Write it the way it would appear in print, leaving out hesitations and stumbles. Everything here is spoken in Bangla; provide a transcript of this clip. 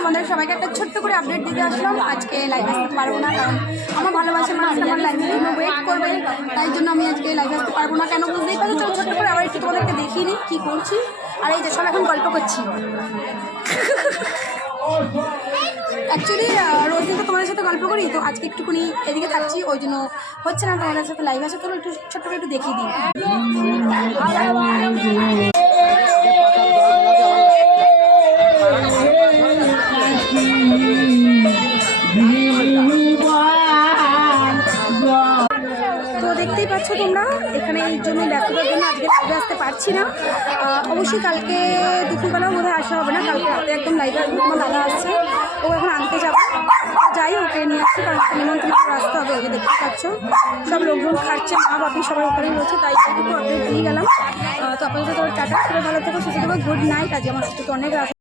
তোমাদের সবাইকে একটা ছোট্ট করে আপডেট দিতে আসলাম। আজকে লাইভে আসতে পারবো না, কারণ আমার ভালোবাসার মানুষ আমার লাইভের জন্য ওয়েট করবে, তাই জন্য আমি আজকে লাইভে আসতে পারবো না। কেন বুঝতেই পারছো? তো ছোট্ট করে আবার একটু তোমাদেরকে দেখিয়ে নিই কী করছি। আর এই যে সব এখন গল্প করছি। অ্যাকচুয়ালি রোজ দিন তো তোমাদের সাথে গল্প করি, তো আজকে একটুখানি এদিকে থাকছি, ওই জন্য হচ্ছে না তোমাদের সাথে লাইভ আসে। তো একটু ছোট্ট করে একটু দেখিয়ে দিই। তো দেখতেই পাচ্ছ তোমরা, এখানে এই জন্য ব্যস্ততার জন্য আজকে লাইভে আসতে পারছি না। অবশ্যই কালকে দুপুরবেলাও বোধহয় আসা হবে না, কালকে রাতে একদম লাইভে আসবে। তোমার দাদা আসছে, ও এখন আনতে যাবো, যাই ওকে নিয়ে আসছি, কারণ নিমন্ত্রণ করে আসতে হবে। ওকে দেখতে পাচ্ছ সব লোকজন খাচ্ছে, মা বাপি সবাই ওখানেই রয়েছে, তাই একটু আপডেট দিয়ে গেলাম। তো আপনাদের সাথে টাটা, সবাই ভালো থেকো, সুস্থ থেকো, গুড নাইট। আজ আমার সুস্থ অনেক রাত।